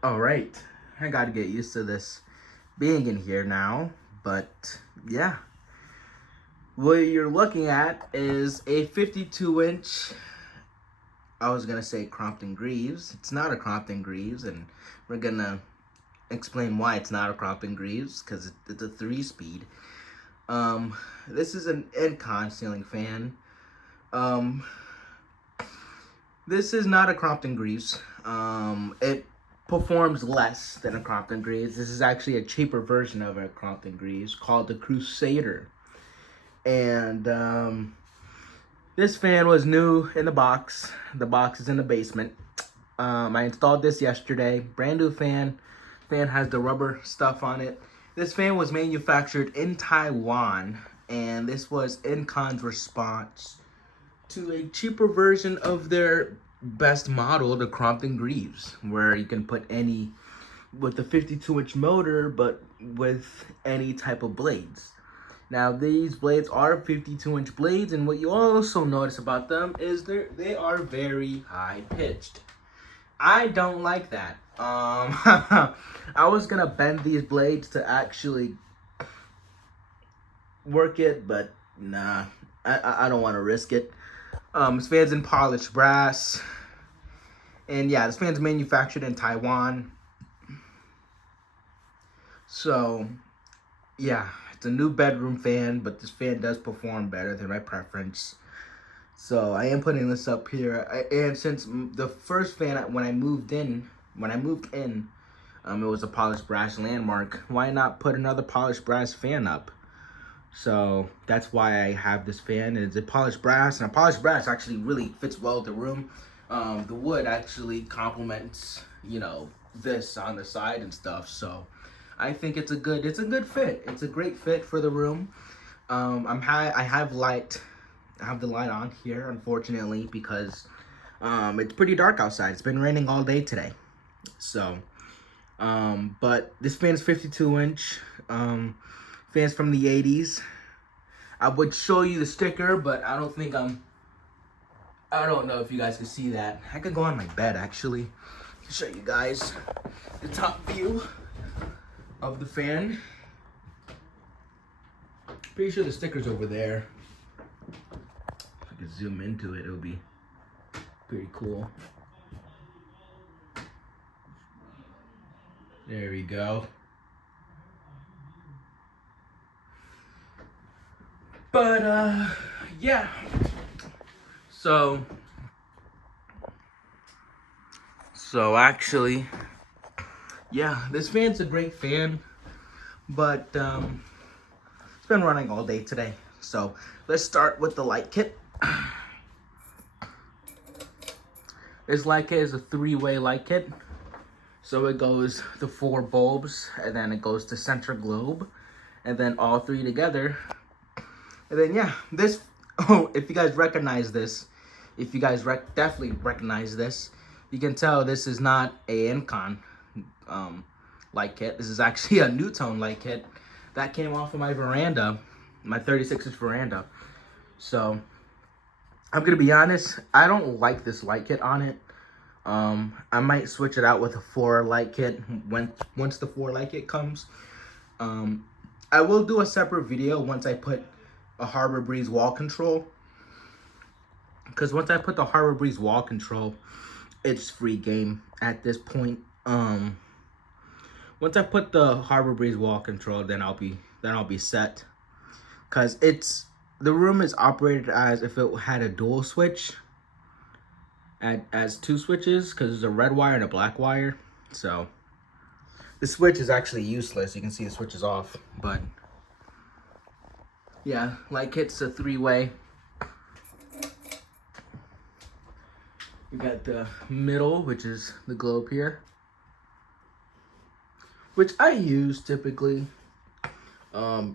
All right, I got to get used to this being in here now, but yeah. What you're looking at is a 52-inch, I was going to say Crompton Greaves. It's not a Crompton Greaves, and we're going to explain why it's not a Crompton Greaves, because it's a 3-speed. This is an Encon ceiling fan. Um, this is not a Crompton Greaves. It performs less than a Crompton Greaves. This is actually a cheaper version of a Crompton Greaves called the Crusader. And this fan was new in the box. The box is in the basement. I installed this yesterday. Brand new fan. Fan has the rubber stuff on it. This fan was manufactured in Taiwan, and this was Encon's response to a cheaper version of their best model, the Crompton Greaves, where you can put any with the 52-inch motor, but with any type of blades. Now, these blades are 52-inch blades, and what you also notice about them is they are very high-pitched. I don't like that. I was gonna bend these blades to actually work it, but nah, I don't want to risk it. This fan's in polished brass, and yeah, this fan's manufactured in Taiwan. So, yeah, it's a new bedroom fan, but this fan does perform better than my preference. So I am putting this up here, and since the first fan when I moved in, it was a polished brass Landmark. Why not put another polished brass fan up? So that's why I have this fan. It's a polished brass, and a polished brass actually really fits well with the room. The wood actually complements, this on the side and stuff. So I think it's a good fit. It's a great fit for the room. I have the light on here, unfortunately, because it's pretty dark outside. It's been raining all day today. So, but this fan is 52-inch. Fans from the 80s. I would show you the sticker, but I don't know if you guys can see that. I could go on my bed, actually, to show you guys the top view of the fan. Pretty sure the sticker's over there. If I could zoom into it, it would be pretty cool. There we go. But yeah. So actually, yeah, this fan's a great fan, but it's been running all day today. So let's start with the light kit. This light kit is a 3-way light kit. So it goes the 4 bulbs, and then it goes to center globe, and then all 3 together. And then yeah, this, if you guys recognize this, definitely recognize this, you can tell this is not a Encon light kit. This is actually a Newtone light kit that came off of my veranda, my 36-inch veranda. So I'm gonna be honest, I don't like this light kit on it. I might switch it out with a 4 light kit once the 4 light kit comes. I will do a separate video once I put a Harbor Breeze wall control, because once I put the Harbor Breeze wall control, it's free game at this point. Once I put the Harbor Breeze wall control, then I'll be set, because the room is operated as if it had a dual switch, as 2 switches, because there's a red wire and a black wire. So the switch is actually useless. You can see the switch is off, but yeah, light kit's a 3-way. You got the middle, which is the globe here, which I use typically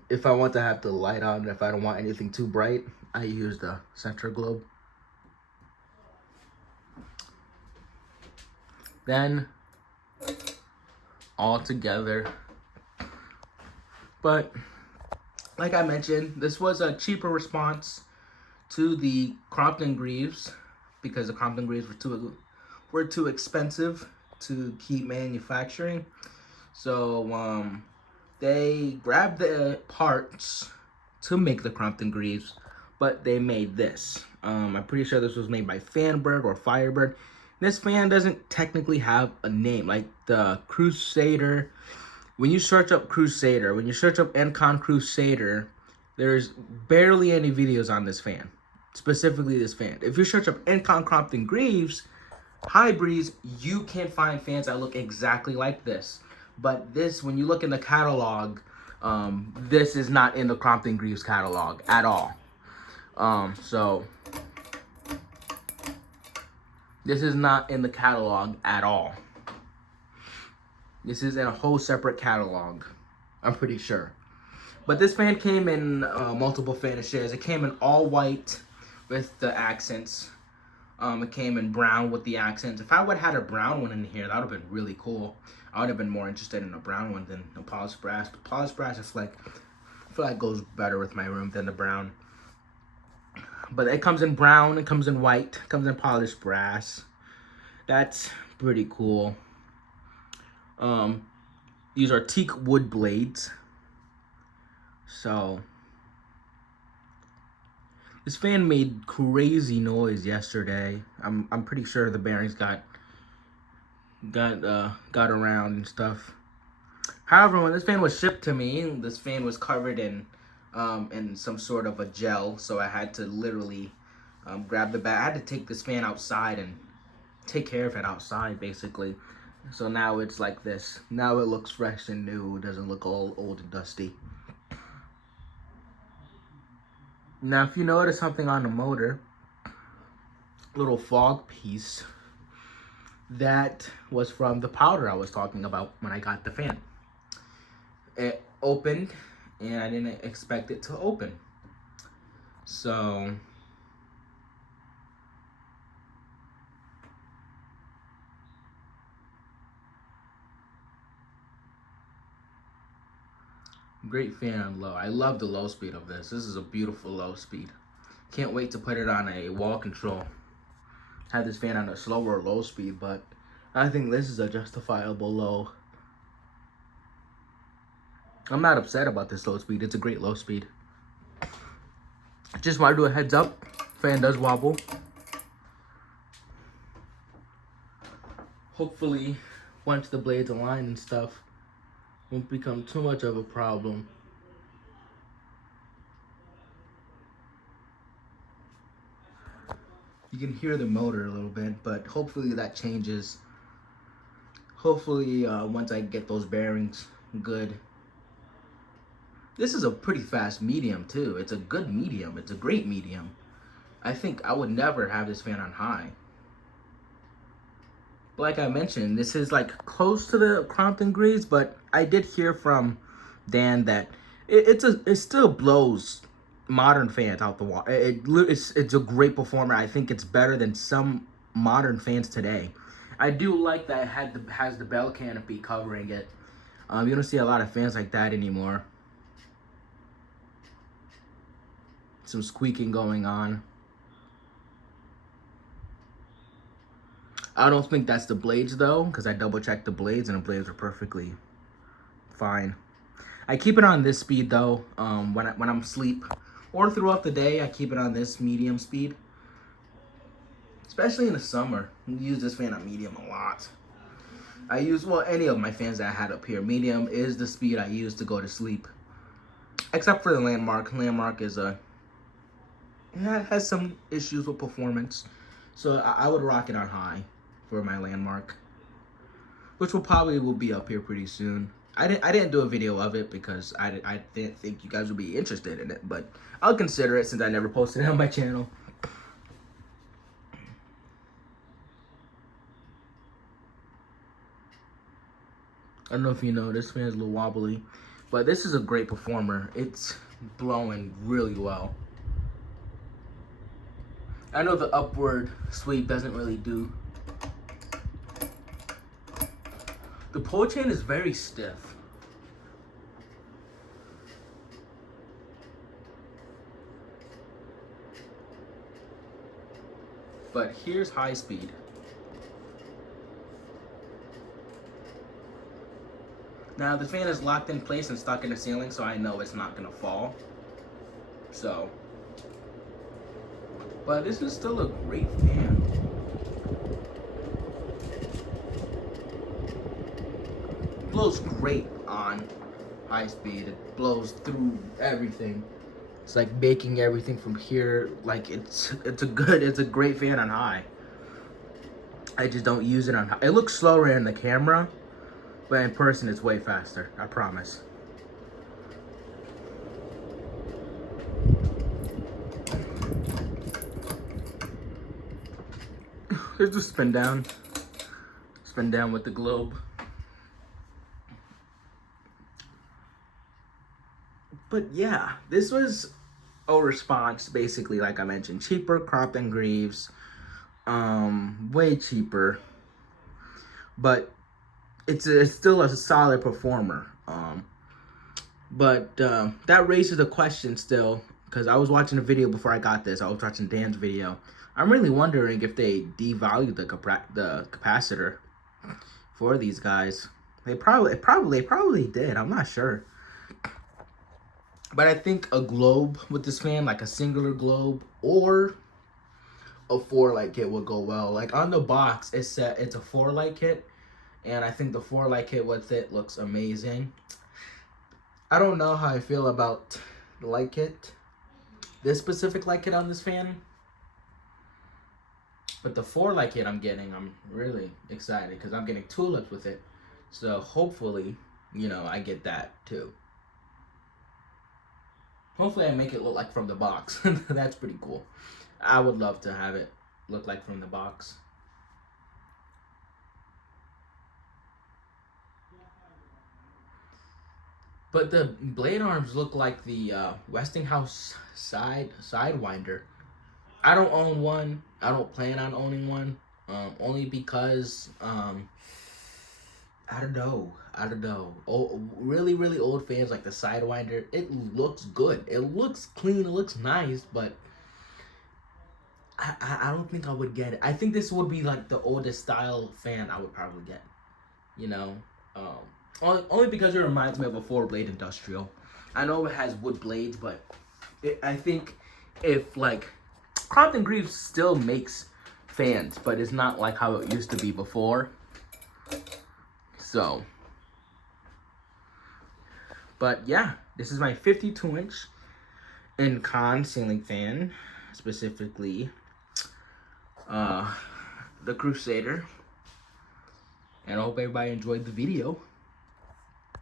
if I want to have the light on. If I don't want anything too bright, I use the center globe. Then all together. But like I mentioned, this was a cheaper response to the Crompton Greaves, because the Crompton Greaves were too expensive to keep manufacturing. So they grabbed the parts to make the Crompton Greaves, but they made this. I'm pretty sure this was made by Fanbird or Firebird. This fan doesn't technically have a name, like the Crusader. When you search up Crusader, when you search up Encon Crusader, there's barely any videos on this fan, specifically this fan. If you search up Encon Crompton Greaves hybrids, you can find fans that look exactly like this. But this, when you look in the catalog, this is not in the Crompton Greaves catalog at all. So this is not in the catalog at all. This is in a whole separate catalog, I'm pretty sure. But this fan came in multiple finishes. It came in all white with the accents. It came in brown with the accents. If I would have had a brown one in here, that would have been really cool. I would have been more interested in a brown one than a polished brass. The polished brass is like, I feel like goes better with my room than the brown. But it comes in brown, it comes in white, it comes in polished brass. That's pretty cool. These are teak wood blades. So this fan made crazy noise yesterday. I'm pretty sure the bearings got around and stuff. However, when this fan was shipped to me, this fan was covered in some sort of a gel, so I had to literally grab the bag. I had to take this fan outside and take care of it outside, basically. So now it's like this. Now it looks fresh and new. It doesn't look all old and dusty. Now, if you notice something on the motor, little fog piece, that was from the powder I was talking about when I got the fan. It opened, and I didn't expect it to open. So great fan on low. I love the low speed of this. This is a beautiful low speed. Can't wait to put it on a wall control. Have this fan on a slower low speed, but I think this is a justifiable low. I'm not upset about this low speed. It's a great low speed. Just want to do a heads up. Fan does wobble. Hopefully, once the blades align and stuff, won't become too much of a problem. You can hear the motor a little bit, but hopefully that changes. Hopefully, once I get those bearings good. This is a pretty fast medium too. It's a good medium. It's a great medium. I think I would never have this fan on high. But like I mentioned, this is like close to the Crompton Greaves, but I did hear from Dan that it still blows modern fans out the wall. It's a great performer. I think it's better than some modern fans today. I do like that it has the bell canopy covering it. You don't see a lot of fans like that anymore. Some squeaking going on. I don't think that's the blades though, because I double checked the blades and the blades are perfectly fine. I keep it on this speed though, when I'm asleep or throughout the day. I keep it on this medium speed, especially in the summer. I use this fan on medium a lot. I use, well, any of my fans that I had up here. Medium is the speed I use to go to sleep, except for the Landmark. Landmark is has some issues with performance, so I would rock it on high for my Landmark, which will be up here pretty soon. I didn't do a video of it because I didn't think you guys would be interested in it, but I'll consider it since I never posted it on my channel. I don't know if you know, this fan's a little wobbly, but this is a great performer. It's blowing really well. I know the upward sweep doesn't really do. The pull chain is very stiff. But here's high speed. Now the fan is locked in place and stuck in the ceiling, so I know it's not gonna fall. So, but this is still a great fan. It blows great on high speed. It blows through everything. It's like baking everything from here. Like it's a great fan on high. I just don't use it on high. It looks slower in the camera, but in person it's way faster. I promise. Let's just spin down. Spin down with the globe. But yeah, this was a response, basically, like I mentioned. Cheaper Crompton Greaves. Way cheaper. But it's still a solid performer. But that raises the question still, because I was watching a video before I got this. I was watching Dan's video. I'm really wondering if they devalued the capacitor for these guys. They probably did. I'm not sure. But I think a globe with this fan, like a singular globe or a 4-light kit would go well. Like on the box, it's a 4-light kit, and I think the 4-light kit with it looks amazing. I don't know how I feel about the light kit, this specific light kit on this fan, but the 4-light kit I'm really excited because I'm getting tulips with it. So hopefully, I get that too. Hopefully I make it look like from the box. That's pretty cool. I would love to have it look like from the box. But the blade arms look like the Westinghouse Sidewinder. I don't own one. I don't plan on owning one. Only because I don't know. Oh, really, really old fans like the Sidewinder. It looks good. It looks clean. It looks nice, but I don't think I would get it. I think this would be like the oldest style fan I would probably get. Only because it reminds me of a 4-blade industrial. I know it has wood blades, but I think if like Crompton Greaves still makes fans, but it's not like how it used to be before. So, but yeah, this is my 52-inch Encon ceiling fan, specifically the Crusader. And I hope everybody enjoyed the video.